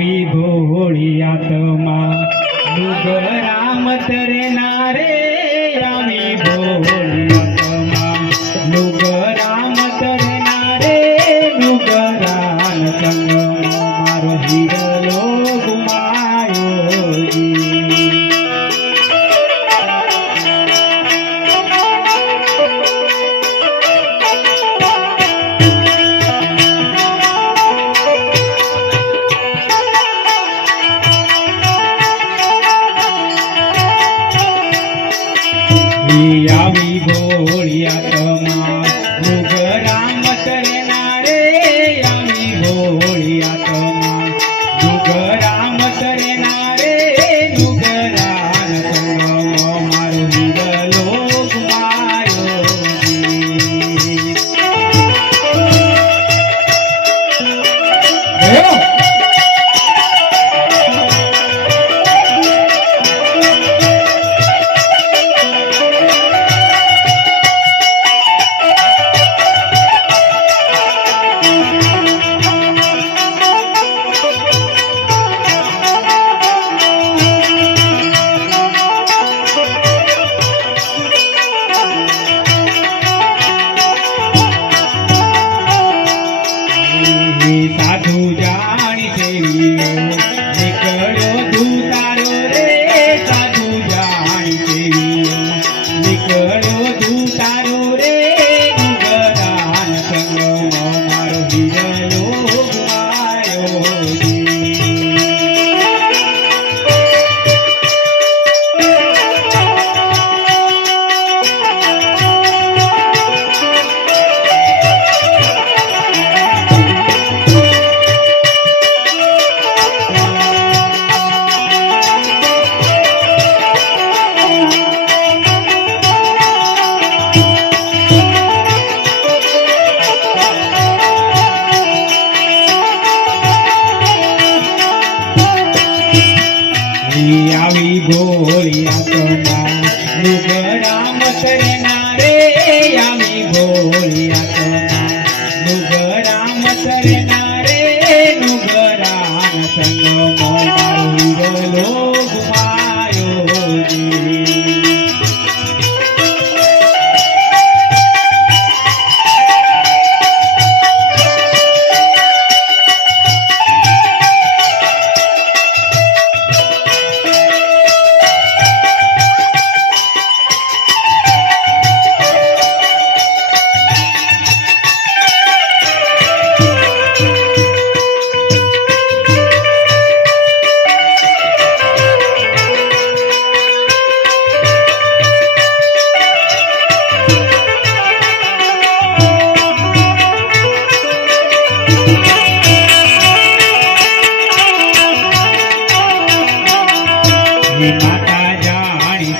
આવી ભોળી આત્મા દુઃખ રામ તરે આવી આવી ગોળિયા તમારા ગોળિયા તો ના લુગડા મસરી ના માતા જાણી